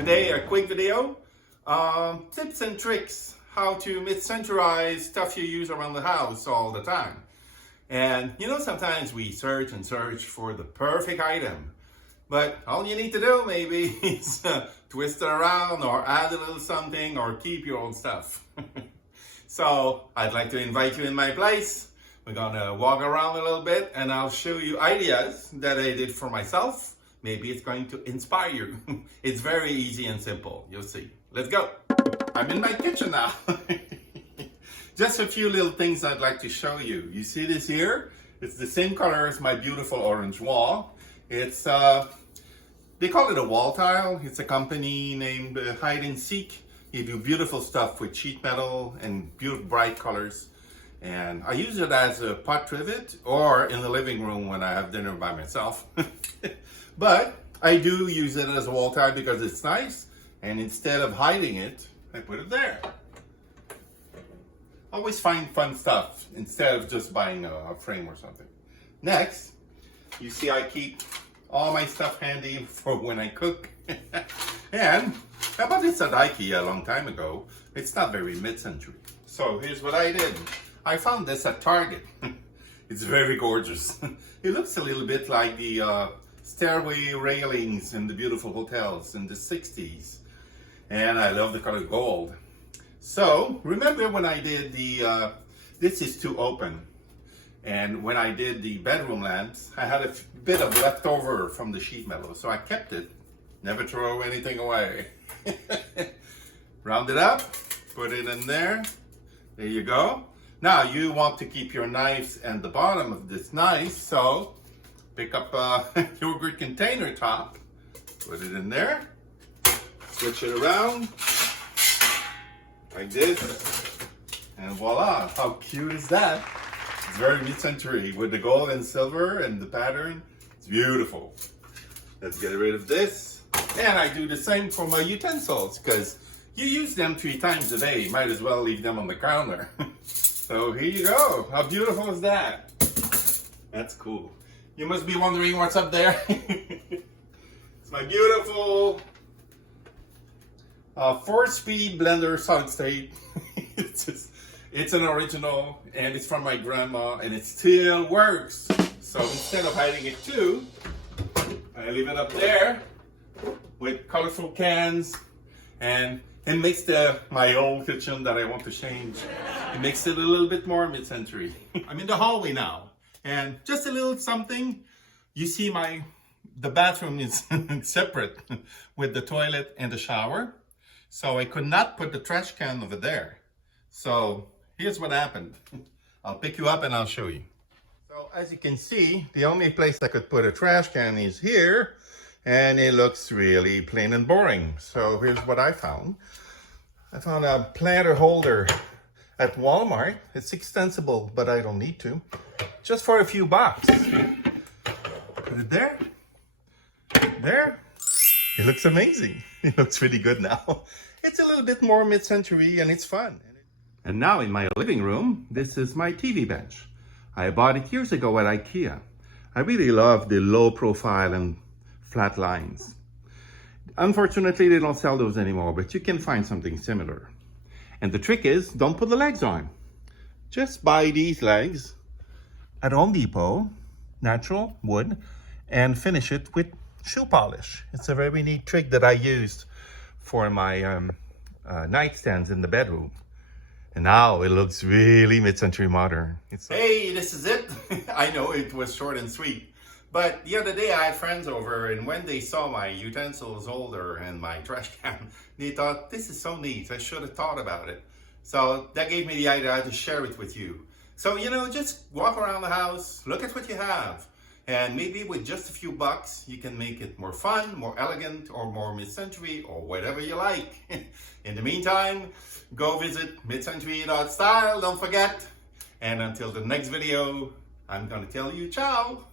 Today a quick video, tips and tricks how to mid-centurize stuff you use around the house all the time. And you know, sometimes we search and search for the perfect item, but all you need to do maybe is twist it around or add a little something or keep your old stuff. So I'd like to invite you in my place. We're gonna walk around a little bit and I'll show you ideas that I did for myself. Maybe it's going to inspire you. It's very easy and simple, you'll see. Let's go. I'm in my kitchen now. Just a few little things I'd like to show you. You see this here? It's the same color as my beautiful orange wall. It's, they call it a wall tile. It's a company named Hide and Seek. They do beautiful stuff with sheet metal and beautiful bright colors. And I use it as a pot trivet or in the living room when I have dinner by myself. But I do use it as a wall tile because it's nice. And instead of hiding it, I put it there. Always find fun stuff instead of just buying a frame or something. Next, you see I keep all my stuff handy for when I cook. And I bought this at IKEA a long time ago. It's not very mid-century. So here's what I did. I found this at Target. It's very gorgeous. It looks a little bit like the stairway railings in the beautiful hotels in the 60s. And I love the color gold. So remember when I did the, this is too open. And when I did the bedroom lamps, I had a bit of leftover from the sheet metal. So I kept it, never throw anything away. Round it up, put it in there. There you go. Now you want to keep your knives and the bottom of this nice, so pick up a yogurt container top, put it in there, switch it around like this, and voila, how cute is that? It's very mid-century with the gold and silver and the pattern. It's beautiful. Let's get rid of this. And I do the same for my utensils because you use them 3 times a day. Might as well leave them on the counter. So here you go. How beautiful is that? That's cool. You must be wondering what's up there. It's my beautiful 4-speed blender solid state. It's an original and it's from my grandma and it still works. So instead of hiding it too, I leave it up there with colorful cans, and it makes my old kitchen that I want to change, it makes it a little bit more mid-century. I'm in the hallway now, and just a little something. You see the bathroom is separate with the toilet and the shower. So I could not put the trash can over there. So here's what happened. I'll pick you up and I'll show you. So as you can see, the only place I could put a trash can is here. And it looks really plain and boring. So here's what I found. I found a planter holder at Walmart. It's extensible, but I don't need to. Just for a few bucks. Put it there. There. It looks amazing. It looks really good now. It's a little bit more mid-century and it's fun. And now in my living room, this is my TV bench. I bought it years ago at IKEA. I really love the low profile and flat lines. Unfortunately, they don't sell those anymore, but you can find something similar. And the trick is, don't put the legs on. Just buy these legs at Home Depot, natural wood, and finish it with shoe polish. It's a very neat trick that I used for my nightstands in the bedroom. And now it looks really mid-century modern. Hey, this is it. I know it was short and sweet. But the other day I had friends over, and when they saw my utensils holder and my trash can, they thought, this is so neat, I should have thought about it. So that gave me the idea to share it with you. So, you know, just walk around the house, look at what you have, and maybe with just a few bucks, you can make it more fun, more elegant, or more mid-century, or whatever you like. In the meantime, go visit midcenturise.style, don't forget. And until the next video, I'm gonna tell you ciao.